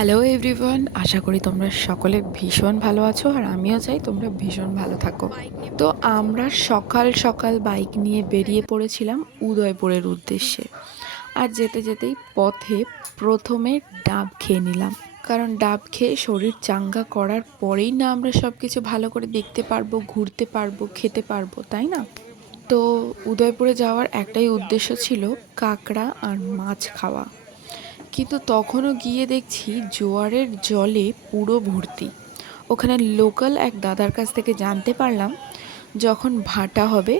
Hello everyone, আশা করি তোমরা সকলে ভীষণ ভালো আছো আর আমিও চাই তোমরা ভীষণ ভালো থাকো। তো আমরা সকাল সকাল বাইক নিয়ে বেরিয়ে পড়েছিলাম উদয়পুরের উদ্দেশ্যে। আর যেতে যেতেই পথে প্রথমে ডাব খেয়ে নিলাম, কারণ ডাব খেয়ে শরীর চাঙ্গা করার পরেই না আমরা সব কিছু ভালো করে দেখতে পারবো, ঘুরতে পারবো, খেতে পারবো, তাই না? তো উদয়পুরে যাওয়ার একটাই উদ্দেশ্য ছিল কাঁকড়া আর মাছ খাওয়া। কিন্তু তখনও গিয়ে দেখছি জোয়ারের জলে পুরো ভর্তি। ওখানে লোকাল এক দাদার কাছ থেকে জানতে পারলাম যখন ভাটা হবে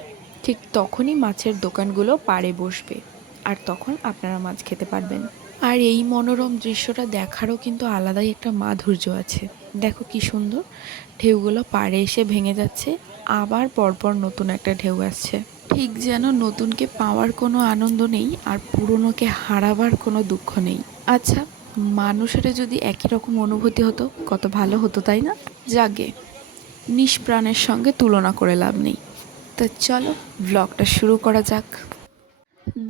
ঠিক তখনই মাছের দোকানগুলো পাড়ে বসবে, আর তখন আপনারা মাছ খেতে পারবেন। আর এই মনোরম দৃশ্যটা দেখারও কিন্তু আলাদাই একটা মাধুর্য আছে। দেখো কি সুন্দর, ঢেউগুলো পাড়ে এসে ভেঙে যাচ্ছে, আবার পরপর নতুন একটা ঢেউ আসছে। ঠিক যেন নতুনকে পাওয়ার কোনো আনন্দ নেই আর পুরনোকে হারাবার কোনো দুঃখ নেই। আচ্ছা, মানুষের যদি একই রকম অনুভূতি হতো কত ভালো হতো, তাই না? জাগে, নিষ্প্রাণের সঙ্গে তুলনা করে লাভ নেই। তো চলো ব্লগটা শুরু করা যাক।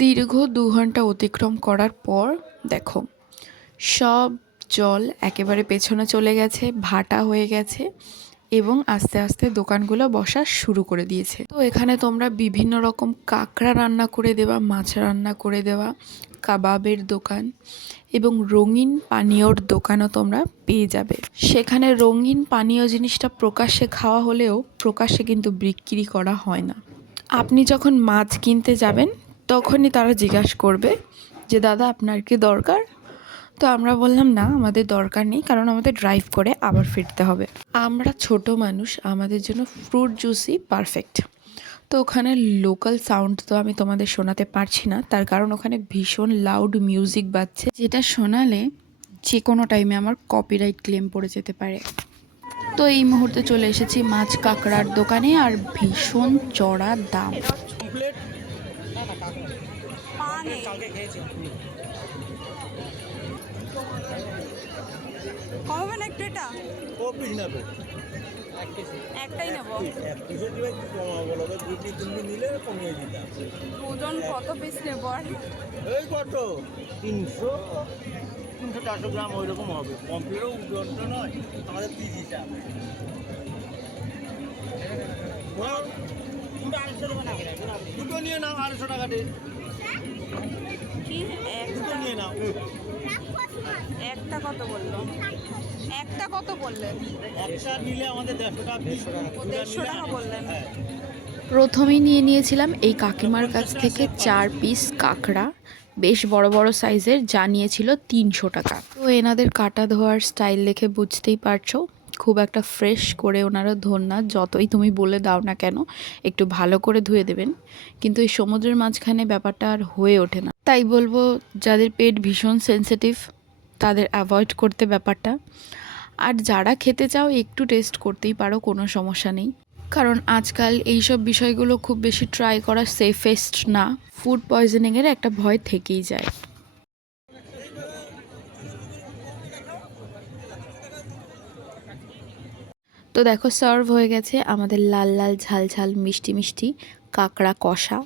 দীর্ঘ 2 ঘন্টা অতিক্রম করার পর দেখো সব জল একেবারে পেছনে চলে গেছে, ভাটা হয়ে গেছে এবং আস্তে আস্তে দোকানগুলো বসা শুরু করে দিয়েছে। তো এখানে তোমরা বিভিন্ন রকম কাঁকড়া রান্না করে দেওয়া, মাছ রান্না করে দেওয়া, কাবাবের দোকান এবং রঙিন পানীয়র দোকানও তোমরা পেয়ে যাবে। সেখানে রঙিন পানীয় জিনিসটা প্রকাশ্যে খাওয়া হলেও প্রকাশ্যে কিন্তু বিক্রি করা হয় না। আপনি যখন মাছ কিনতে যাবেন তখনই তারা জিজ্ঞাসা করবে যে দাদা আপনার কি দরকার? তো আমরা বললাম না, আমাদের দরকার নেই, কারণ আমাদের ড্রাইভ করে আবার ফিরতে হবে। আমরা ছোট মানুষ, আমাদের জন্য ফ্রুট জুসই পারফেক্ট। তো ওখানে লোকাল সাউন্ড তো আমি তোমাদের শোনাতে পারছি না, তার কারণ ওখানে ভীষণ লাউড মিউজিক বাজছে, যেটা শোনালে যে কোনো টাইমে আমার কপিরাইট ক্লেম পড়ে যেতে পারে। তো এই মুহূর্তে চলে এসেছি মাছ কাঁকড়ার দোকানে, আর ভীষণ চড়া দাম। কমাবে না একটু এটা? ও পিস নেবে, একটাই নেব। এক পিসের দিবে কি কমাবো, বলো 2 পিস 3 পিস নিলে কমিয়ে দিতাম। ওজন কত পিস নেব? আর এই কত 300 300 400 গ্রাম ওইরকম হবে, কমপ্লিটও ওজনটা নয়, আমাদের পিস হিসাব। দুটো নিয়ে নাও 250 টাকা দিয়ে, কি দুটো নিয়ে নাও। একটা কত বললো? একটা কত বললেন? একটা নিলে আমাদের 150 টাকা, 150 টাকা বললেন। হ্যাঁ। প্রথমেই নিয়ে নিয়েছিলাম এই কাকিমার কাছ থেকে 4 পিস কাঁকড়া, বেশ বড় বড় সাইজের, যা নিয়েছিল 300 টাকা। তো এনাদের কাটা ধোয়ার স্টাইল দেখে বুঝতেই পারছো খুব একটা ফ্রেশ করে ওনারা ধোন না, যতই তুমি বলে দাও না কেন একটু ভালো করে ধুয়ে দেবেন, কিন্তু এই সমুদ্রের মাঝখানে ব্যাপারটা আর হয়ে ওঠে না। তাই বলবো যাদের পেট ভীষণ সেনসিটিভ তাদের অ্যাভয়েড করতে ব্যাপারটা। আর যারা খেতে চাও একটু টেস্ট করতেই পারো, কোনো সমস্যা নেই, কারণ আজকাল এইসব বিষয়গুলো খুব বেশি ট্রাই করা সেফেস্ট না। ফুড পয়জনিংয়ের একটা ভয় থেকেই যায়। তো দেখো সার্ভ হয়ে গেছে আমাদের লাল লাল ঝাল ঝাল মিষ্টি মিষ্টি কাঁকড়া কষা,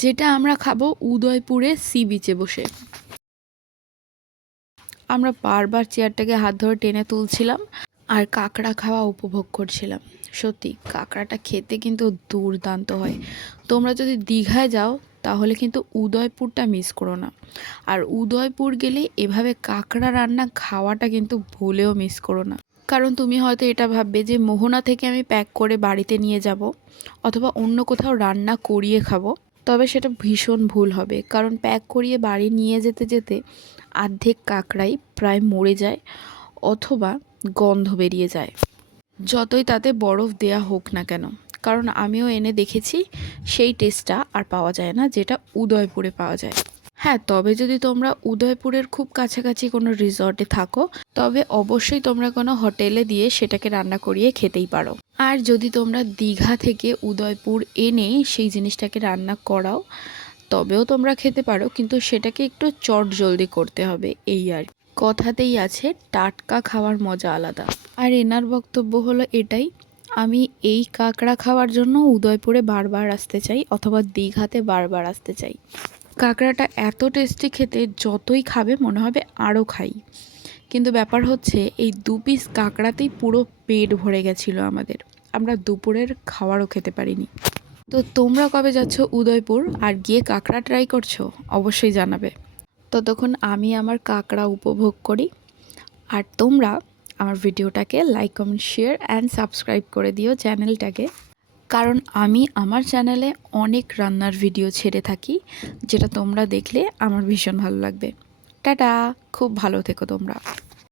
যেটা আমরা খাবো উদয়পুরে সি বিচে বসে। আমরা বারবার চেয়ারটাকে হাত ধরে টেনে তুলছিলাম আর কাঁকড়া খাওয়া উপভোগ করছিলাম। সত্যি কাঁকড়াটা খেতে কিন্তু দুর্দান্ত হয়। তোমরা যদি দীঘায় যাও তাহলে কিন্তু উদয়পুরটা মিস করো না। আর উদয়পুর গেলে এভাবে কাঁকড়া রান্না খাওয়াটা কিন্তু ভুলেও মিস করো না। কারণ তুমি হয়তো এটা ভাববে যে মোহনা থেকে আমি প্যাক করে বাড়িতে নিয়ে যাব অথবা অন্য কোথাও রান্না করিয়ে খাবো, তবে সেটা ভীষণ ভুল হবে। কারণ প্যাক করিয়ে বাড়ি নিয়ে যেতে যেতে অর্ধেক কাঁকড়াই প্রায় মরে যায় অথবা গন্ধ বেরিয়ে যায়, যতই তাতে বরফ দেয়া হোক না কেন। কারণ আমিও এনে দেখেছি সেই টেস্টটা আর পাওয়া যায় না যেটা উদয়পুরে পাওয়া যায়। হ্যাঁ, তবে যদি তোমরা উদয়পুরের খুব কাছাকাছি কোনো রিসর্টে থাকো তবে অবশ্যই তোমরা কোনো হোটেলে দিয়ে সেটাকে রান্না করিয়ে খেতেই পারো। আর যদি তোমরা দীঘা থেকে উদয়পুর এনে সেই জিনিসটাকে রান্না করাও তবেও তোমরা খেতে পারো, কিন্তু সেটাকে একটু চটজলদি করতে হবে। এই আর কথাতেই আছে টাটকা খাওয়ার মজা আলাদা। আর এনার বক্তব্য হলো এটাই, আমি এই কাঁকড়া খাওয়ার জন্য উদয়পুরে বারবার আসতে চাই অথবা দীঘাতে বারবার আসতে চাই। কাঁকড়াটা এত টেস্টি খেতে, যতই খাবে মনে হবে আরও খাই। কিন্তু ব্যাপার হচ্ছে এই 2 পিস কাঁকড়াতেই পুরো পেট ভরে গেছিলো আমাদের। আমরা দুপুরের খাবারও খেতে পারিনি। তো তোমরা কবে যাচ্ছ উদয়পুর আর গিয়ে কাঁকড়া ট্রাই করছো? অবশ্যই জানাবে। ততক্ষণ আমি আমার কাঁকড়া উপভোগ করি, আর তোমরা আমার ভিডিওটাকে like, comment, share and subscribe করে দিও চ্যানেলটাকে, কারণ আমি আমার চ্যানেলে অনেক রান্নার ভিডিও ছেড়ে থাকি, যেটা তোমরা দেখলে আমার ভীষণ ভালো লাগবে। টাটা, খুব ভালো থেকো তোমরা।